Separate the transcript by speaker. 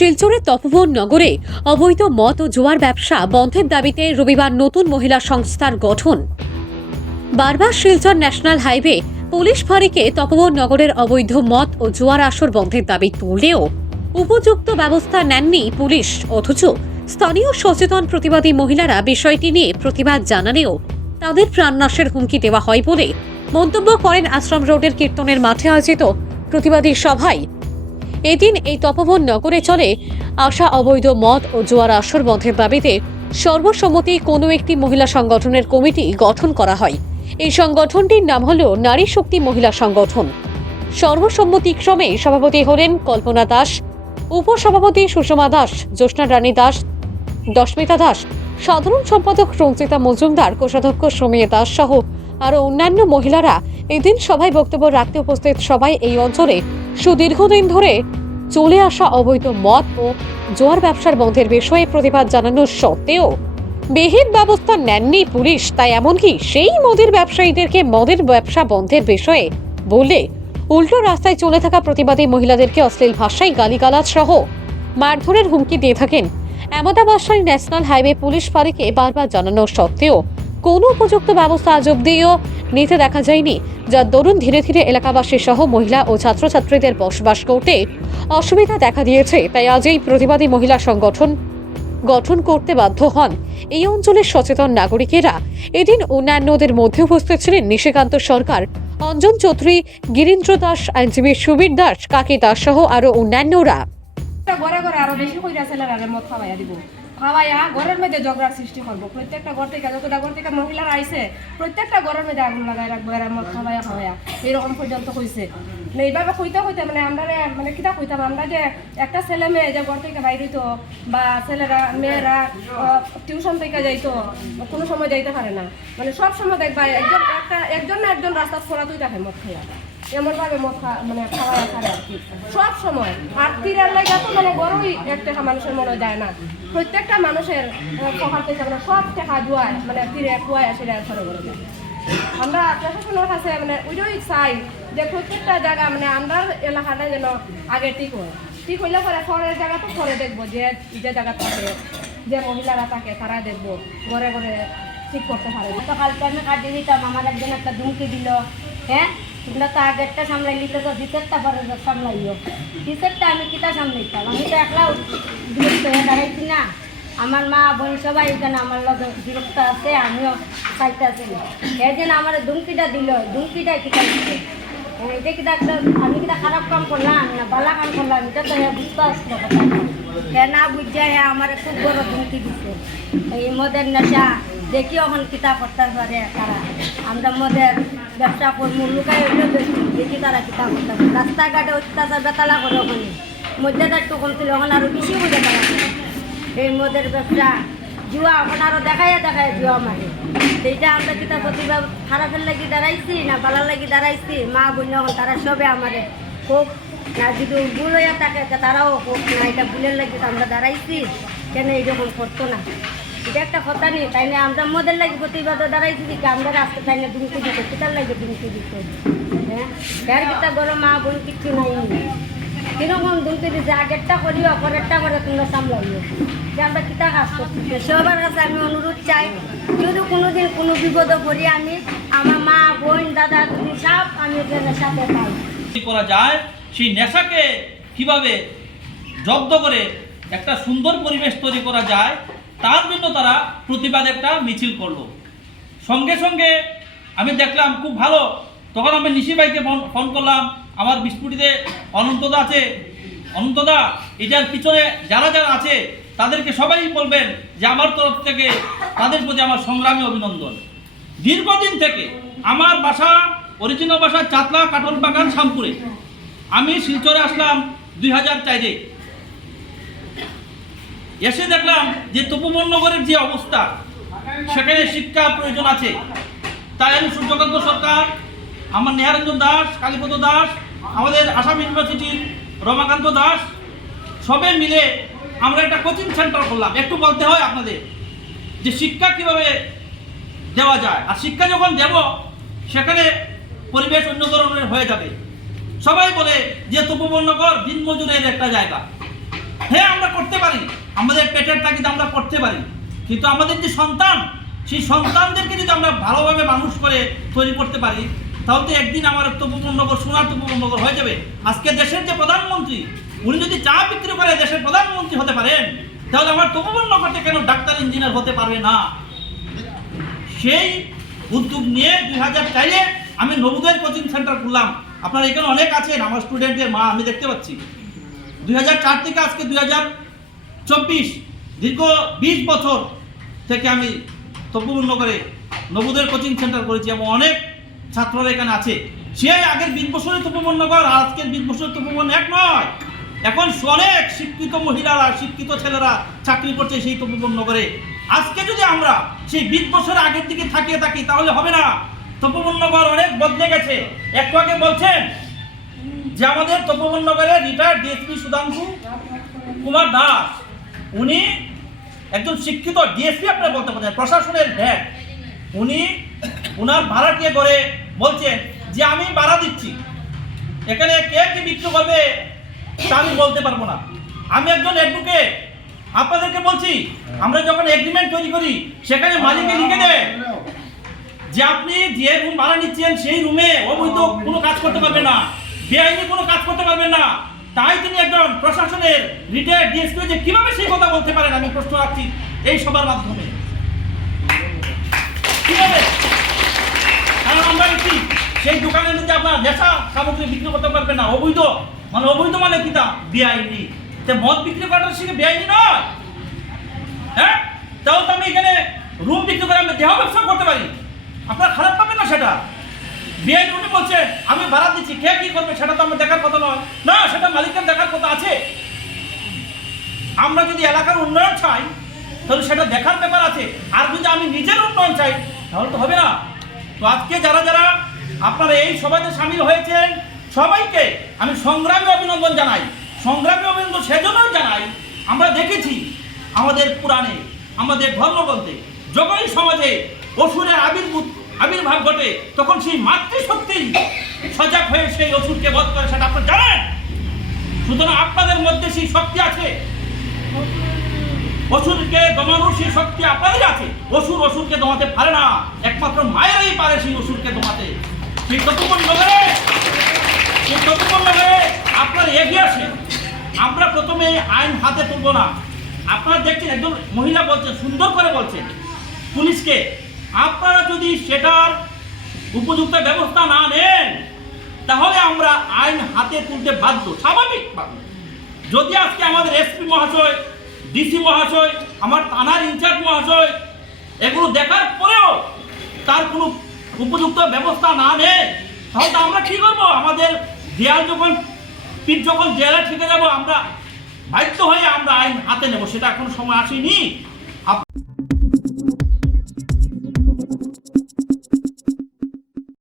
Speaker 1: শিলচরের তপবন নগরে অবৈধ মদ ও জোয়ার ব্যবসা বন্ধের দাবিতে রবিবার নতুন মহিলা সংস্থার গঠন। বারবার শিলচর ন্যাশনাল হাইওয়ে পুলিশ ফাঁড়িকে তপবন নগরের অবৈধ মদ ও জোয়ার আসর বন্ধের দাবি তুললেও উপযুক্ত ব্যবস্থা নেননি পুলিশ, অথচ স্থানীয় সচেতন প্রতিবাদী মহিলারা বিষয়টি নিয়ে প্রতিবাদ জানালেও তাদের প্রাণনাশের হুমকি দেওয়া হয় বলে মন্তব্য করেন আশ্রম রোডের কীর্তনের মাঠে আয়োজিত প্রতিবাদী সভায় এদিন এই তপবন নগরে চলে আশা অবৈধ মদ ও জোয়ার আসর বন্ধের দাবিতে সর্বসম্মতি কোনো একটি মহিলা সংগঠনের কমিটি গঠন করা হয়। এই সংগঠনটির নাম হল নারী শক্তি মহিলা সংগঠন। সর্বসম্মতিক্রমে সভাপতি হলেন কল্পনা দাস, উপসভাপতি সুষমা দাস, জ্যোৎস্না রানী দাস, দশমিতা দাস, সাধারণ সম্পাদক রঞ্জিতা মজুমদার, কোষাধ্যক্ষ সমীর দাস সহ আরও অন্যান্য মহিলারা এদিন সভায় বক্তব্য রাখতে উপস্থিত সবাই এই অঞ্চলে সুদীর্ঘদিন ধরে চলে আসা অবৈধ মদ ও জোয়ার ব্যবসার বন্ধের বিষয়ে প্রতিবাদ জানানোর সত্ত্বেও বিহিত ব্যবস্থা নেননি পুলিশ, তাই এমনকি সেই মদের ব্যবসায়ীদেরকে মদের ব্যবসা বন্ধের বিষয়ে বলে উল্টো রাস্তায় চলে থাকা প্রতিবাদী মহিলাদেরকে অশ্লীল ভাষায় গালিগালাজ সহ মারধরের হুমকি দিয়ে থাকেন এমদাবাসায় ন্যাশনাল হাইওয়ে পুলিশ ফাঁড়িকে বারবার জানানো সত্ত্বেও কোনো উপযুক্ত ব্যবস্থা আজ অব্দিও নিতে দেখা যায়নি যার দরুন ধীরে ধীরে এলাকাবাসী সহ মহিলা ও ছাত্রছাত্রীদের বসবাস করতে অসুবিধা দেখা দিয়েছে, তাই আজ এই প্রতিবাদী মহিলা সংগঠন গঠন করতে বাধ্য হন। এই অঞ্চলের সচেতন নাগরিকেরা এদিন অন্যান্যদের মধ্যে উপস্থিত ছিলেন নিশিকান্ত সরকার, অঞ্জন চৌধুরী, গিরীন্দ্র দাস, আইনজীবী সুবীর দাস, কাকি দাস সহ আরও অন্যান্যরা।
Speaker 2: খাওয়াইয়া ঘরের মধ্যে ঝগড়ার সৃষ্টি করব। প্রত্যেকটা ঘর থেকে যতটা ঘর থেকে মহিলারা আইছে, প্রত্যেকটা ঘরের মধ্যে আগুন লাগাই রাখব, এরা মদ খাওয়াইয়া খাওয়াইয়া এরকম পর্যন্ত হয়েছে মানে এইভাবে কইতে কইতে মানে আমরা মানে কিতা কইতাম, আমরা যে একটা ছেলে মেয়ে যে ঘর থেকে বাইর হইতো, বা ছেলেরা, মেয়েরা টিউশন থেকে যাইতো, কোনো সময় যাইতে পারে না। মানে সব সময় দেখবা, একজন, একটা, একজন না একজন রাস্তা ফোরাতেই থাকে মদ খাইয়া। এমন ভাবে মানে খাওয়া খারে আর কি। সব সময়। আর তীরের লাগে তো মানে বড়ই এক টাকা মানুষের মনে যায় না। প্রত্যেকটা মানুষের পকার থেকে মানে সব টাকা জুয়ায় মানে তীরে কুয়ায় সেটা ধরে করে আমরা প্রশাসনের কাছে মানে ওইটাই চাই যে প্রত্যেকটা জায়গা মানে আমরা এলাকাটা যেন আগে ঠিক হয়। ঠিক হইলে পরে ফরের জায়গা তো ফরে দেখব যে যে জায়গা থাকে, যে মহিলারা থাকে তারা দেখব। ঘরে ঘরে ঠিক করতে পারে
Speaker 3: তো কালকে আমি কাটিয়ে দিতাম আমার একজন একটা ধুমকি দিল হ্যাঁ? তোমরা তো আগেরটা সামলাই তো দ্বিতীয়টা পরে সামলাইও। দ্বিতীয়টা আমি কিতা সামলাইতাম? আমি তো একলা বিরক্ত হয়ে দাঁড়াইছি না। আমার মা, বোন সবাই এখানে আমার লগে বিরক্ত আছে, আমিও চাইতে আছি এই জন্য আমার ধুমকিটা দিল, ধুমকিটা কিতা দিচ্ছে এটা কিতা আমি কিতা খারাপ কাম করলাম না বালা কাম করলাম, এটা তো হ্যাঁ বুঝতে আসলো কথা হ্যাঁ না বুঝছে হ্যাঁ আমার খুব বড় ধুমকি দিচ্ছে এই মদের নেশা দেখি এখন কিতা করতে পারে তারা। আমরা মদের ব্যবসা করব লুকাই দেখি তারা কিতা করতে পারে। রাস্তাঘাটে অত্যাচার, বেতালা করে ওখানে। মধ্যেটা একটু কমছিল, এখন আরও বেশি বুঝে তারা এই মদের ব্যবসা, জুয়া, এখন আরও দেখাইয়া দেখায় জুয়া মারে। সেইটা আমরা কিতা প্রতিভা খারাপের লাগি দাঁড়াইছি না, বালার লাগি দাঁড়াইছি, মা, বোন এখন তারা সবে আমারে হোক না, যদি ভুল হইয়া থাকে, তারাও হোক না, এটা ভুলের লাগি তো আমরা দাঁড়াইছি। কেন এইরকম করতো না? এটা একটা কথা নেই, তাই না? আমরা মদের লাগে প্রতিবাদে দাঁড়াইছি কি আমরা রাস্তা তাই না দুমকি দিতে কিতার লাগে দুমকি দিতে হ্যাঁ? কিতা গরম মা বোন কিচ্ছু নাই? কীরকম দুমকি দিতে আগেরটা করিও, পরেরটা করে তোমরা সামলাইও। যে আমরা কিতা কাজ করছি সবার কাছে আমি অনুরোধ চাই, যদি কোনোদিন কোনো বিপদে পড়ি আমি, আমার মা, বোন, দাদা, দিদি, সব আমি সাথে পাই।
Speaker 4: করা যায়? সেই নেশাকে কীভাবে জব্দ করে একটা সুন্দর পরিবেশ তৈরি করা যায়? তার জন্য তারা প্রতিবাদ একটা মিছিল করল। সঙ্গে সঙ্গে আমি দেখলাম খুব ভালো, তখন আমি নিশি ভাইকে ফোন করলাম, আমার বিস্কুটিতে অনন্তদা আছে। অনন্তদা, এটার পিছনে যারা যারা আছে, তাদেরকে সবাই বলবেন যে আমার তরফ থেকে তাদের প্রতি আমার সংগ্রামী অভিনন্দন। দীর্ঘদিন থেকে আমার বাসা অরিজিনাল বাসা চাতলা কাঠল বাগান শামপুরে। আমি শিলচরে আসলাম দুই হাজার চারে। এসে দেখলাম যে তপবনগরের যে অবস্থা, সেখানে শিক্ষা প্রয়োজন আছে। তাই আমি সূর্যকান্ত সরকার, আমার নেহারঞ্জন দাস, কালীপদ দাস, আমাদের আসাম ইউনিভার্সিটির রমাকান্ত দাস, সবে মিলে আমরা একটা কোচিং সেন্টার করলাম। একটু বলতে হয় আপনাদের যে শিক্ষা কীভাবে দেওয়া যায়? আর শিক্ষা যখন দেব, সেখানে পরিবেশ অন্য ধরনের হয়ে যাবে। সবাই বলে যে তপবর্ণকর দিনমজুরের একটা জায়গা। হ্যাঁ আমরা করতে পারি। আমাদের পেটের তাগিদ আমরা করতে পারি। কিন্তু আমাদের যে সন্তান, সেই সন্তানদেরকে যদি আমরা ভালোভাবে মানুষ করে তৈরি করতে পারি, তাহলে তো একদিন আমার তপবনগর, সোনার তপবনগর হয়ে যাবে। আজকে দেশের যে প্রধানমন্ত্রী, উনি যদি চা বিক্রি করে দেশের প্রধানমন্ত্রী হতে পারেন, তাহলে আমার তপবনগরতে কেন ডাক্তার, ইঞ্জিনিয়ার হতে পারবে না? সেই উদ্যোগ নিয়ে দুই হাজার চারে আমি নবোদয়ের কোচিং সেন্টার খুললাম। আপনারা এখানে অনেক আছেন, আমার স্টুডেন্টের মা, আমি দেখতে পাচ্ছি। দুই হাজার চার থেকে আজকে দুই চব্বিশ, দীর্ঘ বিশ বছর থেকে আমি তপবন্য করে নবোদয়ের কোচিং সেন্টার করেছি এবং অনেক ছাত্ররা এখানে আছে। সেই আগের বিশ বছরের তপবন্যগর আর আজকের বিশ বছরের তপবন্য এক নয়। এখন অনেক শিক্ষিত মহিলারা, শিক্ষিত ছেলেরা চাকরি করছে সেই তপবন্যগরে আজকে যদি আমরা সেই বিশ বছর আগের দিকে থাকিয়ে থাকি, তাহলে হবে না। তপবন্যগর অনেক বদলে গেছে। একটু আগে বলছেন যে আমাদের তপবন্যগরে রিটায়ার্ড ডিএসপি সুধাংশু কুমার দাস, উনি একজন শিক্ষিত ডিএসপি আপনারা বলতে পারেন, প্রশাসনের হেড উনি ওনার ভাড়াটিয়ে করে বলছেন যে আমি ভাড়া দিচ্ছি। এখানে কে কি বিক্রি করবে তা আমি বলতে পারব না। আমি একজন অ্যাডভোকেট আপনাদেরকে বলছি, আমরা যখন এগ্রিমেন্ট তৈরি করি, সেখানে মালিকে লিখে দেয় যে আপনি যে রুম ভাড়া নিচ্ছেন, সেই রুমে অবৈধ কোনো কাজ করতে পারবে না। বেআইনি কোনো কাজ করতে পারবেন না। তাই তিনি একজন প্রশাসনের রিটায়ার্ড ডিএসপি যে কীভাবে সেই কথা বলতে পারেন, আমি প্রশ্ন রাখছি এই সবার মাধ্যমে। কারণ আমরা দেখি সেই দোকানের মধ্যে আপনার নেশা সামগ্রী বিক্রি করতে পারবেন না, অবৈধ। মানে অবৈধ মানে কি তা? বেআইনি। তে মদ বিক্রি করাটা সেটা বেআইনি নয়। হ্যাঁ? তাও তো আমি এখানে রুম বিক্রি করে আমি দেহ ব্যবসা করতে পারি। আপনার খারাপ পাবেন না সেটা। বিআইনি উনি বলছে, আমি ভাড়া দিচ্ছি, কে কি করবে সেটা তো আমার দেখার কথা নয়। না, সেটা মালিকের দেখার কথা আছে। আমরা যদি এলাকার উন্নয়ন চাই, তাহলে সেটা দেখার ব্যাপার আছে। আর যদি আমি নিজের উন্নয়ন চাই, তাহলে তো হবে না। তো আজকে যারা যারা আপনারা এই সভাতে সামিল হয়েছেন, সবাইকে আমি সংগ্রামী অভিনন্দন জানাই। সংগ্রামী অভিনন্দন সেজন্যই জানাই, আমরা দেখেছি আমাদের পুরাণে, আমাদের ধর্মগ্রন্থে যখনই সমাজে অসুরের আবির্ভূত আবির্ভাব ঘটে, তখন সেই মাতৃশক্তি সজাগ হয়ে সেই অসুরকে বধ করে, সেটা আপনারা জানেন? সুতরাং আপনাদের মধ্যে সেই শক্তি আছে। অসুরকে দমানোর সেই শক্তি আপনাদের আছে। অসুর অসুরকে দমাতে পারে না। একমাত্র মায়েরাই পারে সেই অসুরকে দমাতে। সেই ততক্ষণ নগরে সেই ততক্ষণ নগরে আপনার এগিয়ে আসেন। আমরা প্রথমে আইন হাতে তুলব না। আপনারা দেখছেন একজন মহিলা বলছেন, সুন্দর করে বলছেন। পুলিশকে আপনারা যদি সেটার উপযুক্ত ব্যবস্থা না নেন, তাহলে আমরা আইন হাতে তুলতে বাধ্য, স্বাভাবিক যদি আজকে আমাদের এসপি মহাশয়, ডিসি মহাশয়, আমার থানার ইনচার্জ মহাশয় এগুলো দেখার পরেও তার কোনো উপযুক্ত ব্যবস্থা না নেয়, তাহলে আমরা কি করব? আমাদের দেয়াল যখন, পিঠ যখন দেয়ালে ঠেকে যাব, আমরা বাধ্য হয়ে আমরা আইন হাতে নেব, সেটা এখনও সময় আসেনি।